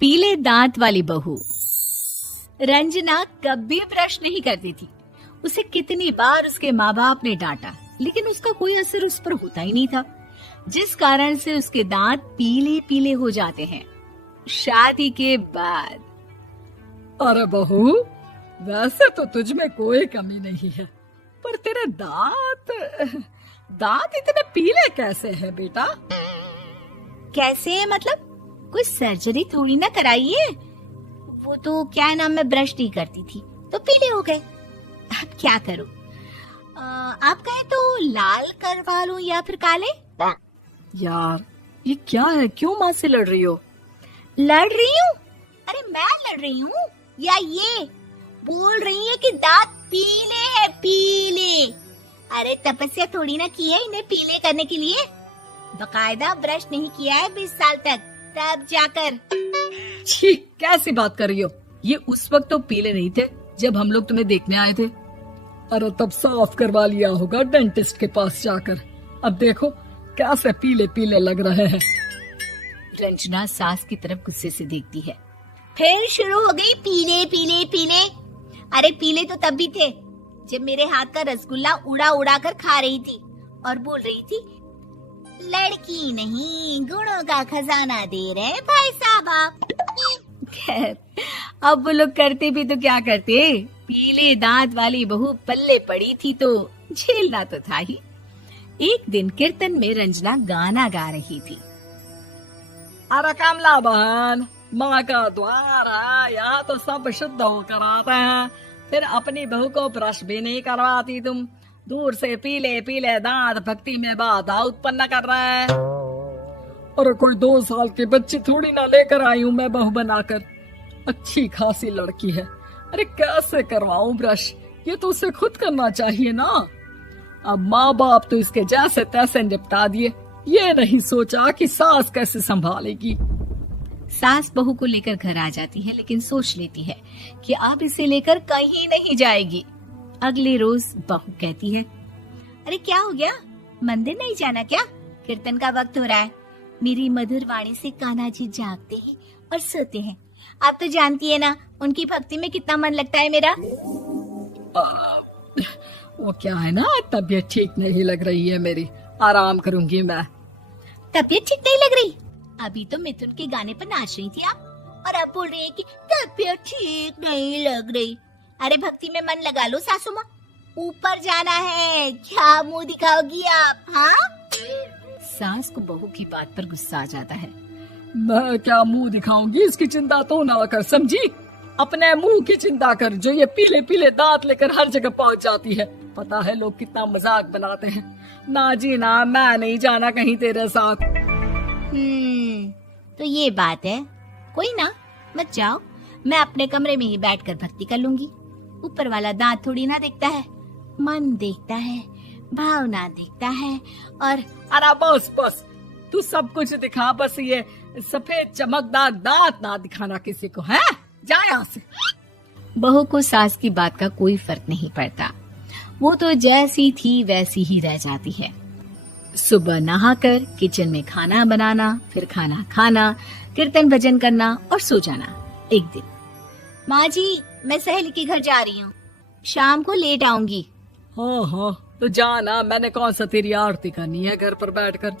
पीले दांत वाली बहू। रंजना कभी ब्रश नहीं करती थी। उसे कितनी बार उसके माँ बाप ने डांटा, लेकिन उसका कोई असर उस पर होता ही नहीं था, जिस कारण से उसके दांत पीले पीले हो जाते हैं। शादी के बाद। अरे बहू, वैसे तो तुझ में कोई कमी नहीं है, पर तेरे दांत इतने पीले कैसे हैं बेटा? कैसे मतलब? कोई सर्जरी थोड़ी ना कराइए। वो तो क्या नाम, मैं ब्रश नहीं करती थी तो पीले हो गए। अब क्या करूं? आप कहें तो लाल करवा लूं या फिर काले? यार ये क्या है, क्यों माँ से लड़ रही हो? लड़ रही हूँ? अरे मैं लड़ रही हूँ या ये बोल रही है कि दांत पीले हैं, पीले। अरे तपस्या थोड़ी ना की है इन्हें पीले करने के लिए। बकायदा ब्रश नहीं किया है 20 साल तक, तब जाकर। छी, कैसी बात कर रही हो? ये उस वक्त तो पीले नहीं थे जब हम लोग तुम्हें देखने आए थे। अरे तब साफ करवा लिया होगा डेंटिस्ट के पास जाकर। अब देखो कैसे पीले पीले लग रहे हैं। रंजना सास की तरफ गुस्से से देखती है। फिर शुरू हो गई पीले पीले पीले। अरे पीले तो तब भी थे जब मेरे हाथ का रसगुल्ला उड़ा उड़ा कर खा रही थी और बोल रही थी, लड़की नहीं गुणों का खजाना दे रहे भाई साहब आप। खैर, अब वो लोग करते भी तो क्या करते, पीले दांत वाली बहू पल्ले पड़ी थी तो झेलना तो था ही। एक दिन कीर्तन में रंजना गाना गा रही थी। अरे कमला बहन, माँ का द्वार है, यहाँ तो सब शुद्ध होकर आते हैं, फिर अपनी बहू को ब्रश भी नहीं करवाती तुम। दूर से पीले पीले दांत भक्ति में बाधा उत्पन्न कर रहे हैं। अरे कोई 2 साल की बच्ची थोड़ी ना लेकर आई हूँ मैं बहू बनाकर। अच्छी खासी लड़की है, अरे कैसे करवाऊं ब्रश? ये तो उसे खुद करना चाहिए ना। अब माँ बाप तो इसके जैसे तैसे निपटा दिए, ये नहीं सोचा कि सास कैसे संभालेगी। सास बहू को लेकर घर आ जाती है, लेकिन सोच लेती है कि अब इसे लेकर कहीं नहीं जाएगी। अगले रोज बहू कहती है, अरे क्या हो गया, मंदिर नहीं जाना क्या? कीर्तन का वक्त हो रहा है। मेरी मधुर वाणी से कान्हा जी जागते हैं और सोते हैं। आप तो जानती है ना उनकी भक्ति में कितना मन लगता है मेरा। वो क्या है ना, तबीयत ठीक नहीं लग रही है मेरी, आराम करूंगी मैं। तबीयत ठीक नहीं लग रही? अभी तो मिथुन के गाने पर नाच रही थी आप, और अब बोल रही है कि तबीयत ठीक नहीं लग रही। अरे भक्ति में मन लगा लो सासू माँ, ऊपर जाना है, क्या मुंह दिखाओगी आप? हाँ? सास को बहू की बात पर गुस्सा आ जाता है। मैं क्या मुंह दिखाऊंगी, इसकी चिंता तो ना कर, समझी? अपने मुंह की चिंता कर, जो ये पीले पीले दांत लेकर हर जगह पहुंच जाती है। पता है लोग कितना मजाक बनाते हैं। ना जी ना, मैं नहीं जाना कहीं तेरे साथ। तो ये बात है, कोई ना, मत जाओ, मैं अपने कमरे में ही बैठकर भक्ति कर लूंगी। ऊपर वाला दांत थोड़ी ना देखता है, मन देखता है, भावना देखता है। और अरे बस बस, तू सब कुछ दिखा, बस ये सफेद चमकदार दांत ना दिखाना किसी को, है? जा यहाँ से। बहू को सास की बात का कोई फर्क नहीं पड़ता, वो तो जैसी थी वैसी ही रह जाती है। सुबह नहाकर किचन में खाना बनाना, फिर खाना खाना, कीर्तन भजन करना और सो जाना। एक दिन, माँ जी मैं सहेली के घर जा रही हूँ, शाम को लेट आऊंगी। हाँ हाँ तो जाना, मैंने कौन सा तेरी आरती करनी है घर पर बैठकर।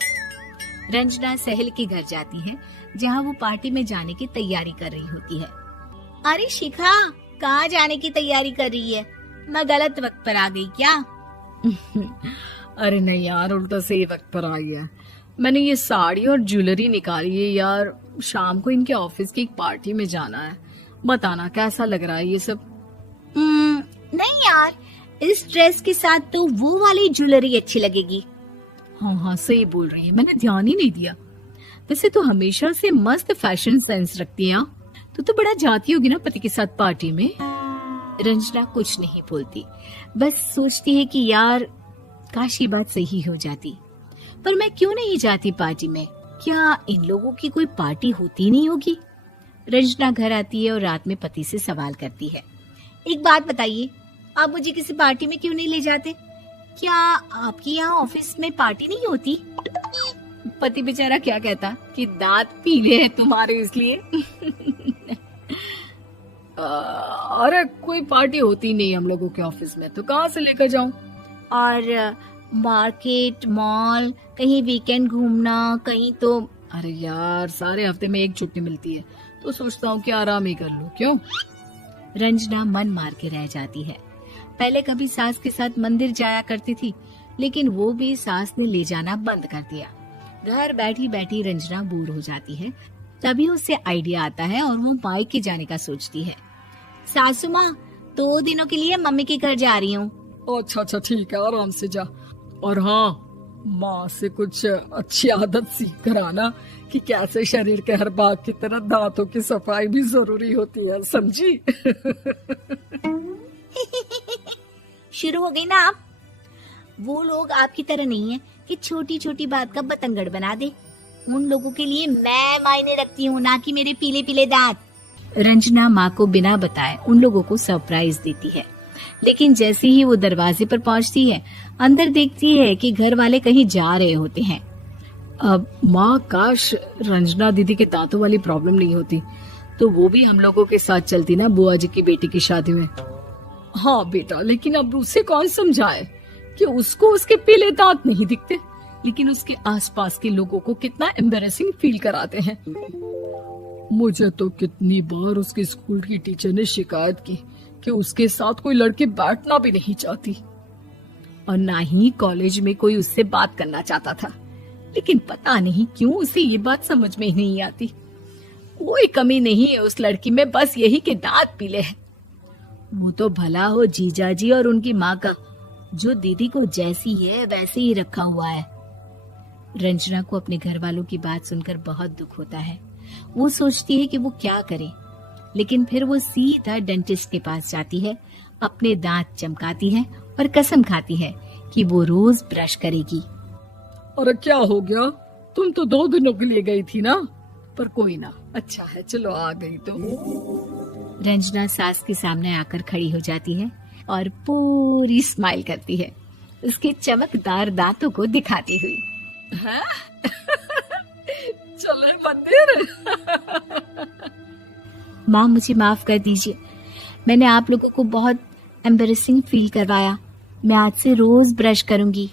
रंजना सहेली के घर जाती है, जहाँ वो पार्टी में जाने की तैयारी कर रही होती है। अरे शिखा, कहाँ जाने की तैयारी कर रही है? मैं गलत वक्त पर आ गई क्या? अरे नहीं यार, उल्टा सही वक्त पर आई है। मैंने ये साड़ी और ज्वेलरी निकाली है यार, शाम को इनके ऑफिस की एक पार्टी में जाना है। बताना कैसा लग रहा है ये सब? नहीं यार, इस ड्रेस के साथ तो वो वाली ज्वेलरी अच्छी लगेगी। हाँ हाँ सही बोल रही है, मैंने ध्यान ही नहीं दिया। वैसे तो हमेशा से मस्त फैशन सेंस रखती है। तो बड़ा जाती होगी ना पति के साथ पार्टी में। रंजना कुछ नहीं बोलती, बस सोचती है कि यार काश ये बात सही हो जाती, पर मैं क्यों नहीं जाती पार्टी में? क्या इन लोगों की कोई पार्टी होती नहीं होगी? रंजना घर आती है और रात में पति से सवाल करती है, एक बात बताइए, आप मुझे किसी पार्टी में क्यों नहीं ले जाते? क्या आपके यहाँ ऑफिस में पार्टी नहीं होती? पति बेचारा क्या कहता कि दांत पीले हैं तुम्हारे इसलिए। अरे कोई पार्टी होती नहीं हम लोगों के ऑफिस में, तो कहाँ से लेकर जाऊं? और मार्केट, मॉल, कहीं वीकेंड घूमना, कहीं तो। अरे यार सारे हफ्ते में एक छुट्टी मिलती है, तो सोचता हूँ कि आराम ही कर लूं। क्यों? रंजना मन मार के रह जाती है। पहले कभी सास के साथ मंदिर जाया करती थी, लेकिन वो भी सास ने ले जाना बंद कर दिया। घर बैठी बैठी रंजना बोर हो जाती है। तभी उसे आइडिया आता है और वो मायके जाने का सोचती है। सासू माँ, 2 दिनों के लिए मम्मी के घर जा रही हूँ। अच्छा ठीक है, आराम से जा। और हाँ, माँ से कुछ अच्छी आदत सीख कर आना कि कैसे शरीर के हर भाग की तरह दांतों की सफाई भी जरूरी होती है, समझी? शुरू हो गई ना आप। वो लोग आपकी तरह नहीं है कि छोटी छोटी बात का बतंगड़ बना दे। उन लोगों के लिए मैं मायने रखती हूँ, ना कि मेरे पीले पीले दांत। रंजना माँ को बिना बताए उन लोगों को सरप्राइज देती है, लेकिन जैसे ही वो दरवाजे पर पहुंचती है, अंदर देखती है कि घर वाले कहीं जा रहे होते हैं। अब माँ, काश रंजना दीदी के दांतों वाली प्रॉब्लम नहीं होती, तो वो भी हम लोगों के साथ चलती ना बुआ जी की बेटी की शादी में। हाँ बेटा, लेकिन अब उसे कौन समझाए कि उसको उसके पीले दांत नहीं दिखते, लेकिन उसके आसपास के लोगों को कितना एम्बैरेसिंग फील कराते हैं। मुझे तो कितनी बार उसके स्कूल की टीचर ने शिकायत की कि उसके साथ कोई लड़की बैठना भी नहीं चाहती, और ना ही कॉलेज में कोई उससे बात करना चाहता था। लेकिन पता नहीं क्यों उसे ये बात समझ में ही नहीं आती। कोई कमी नहीं है उस लड़की में, बस यही कि दांत पीले हैं। वो तो भला हो जीजा जी और उनकी माँ का, जो दीदी को जैसी है वैसे ही रखा हुआ है। रंजना को अपने घर वालों की बात सुनकर बहुत दुख होता है। वो सोचती है कि वो क्या करे, लेकिन फिर वो सीधा डेंटिस्ट के पास जाती है, अपने दांत चमकाती है और कसम खाती है कि वो रोज ब्रश करेगी। अरे क्या हो गया? तुम तो 2 दिनों के लिए गई थी ना, पर कोई ना, अच्छा है, चलो आ गई तो। रंजना सास के सामने आकर खड़ी हो जाती है और पूरी स्माइल करती है, उसके चमकदार दांतों को दिखाती हुई। हैं? चले मंदिर? माँ, मुझे माफ कर दीजिए, मैंने आप लोगों को बहुत एम्बैरेसिंग फील करवाया। मैं आज से रोज ब्रश करूंगी।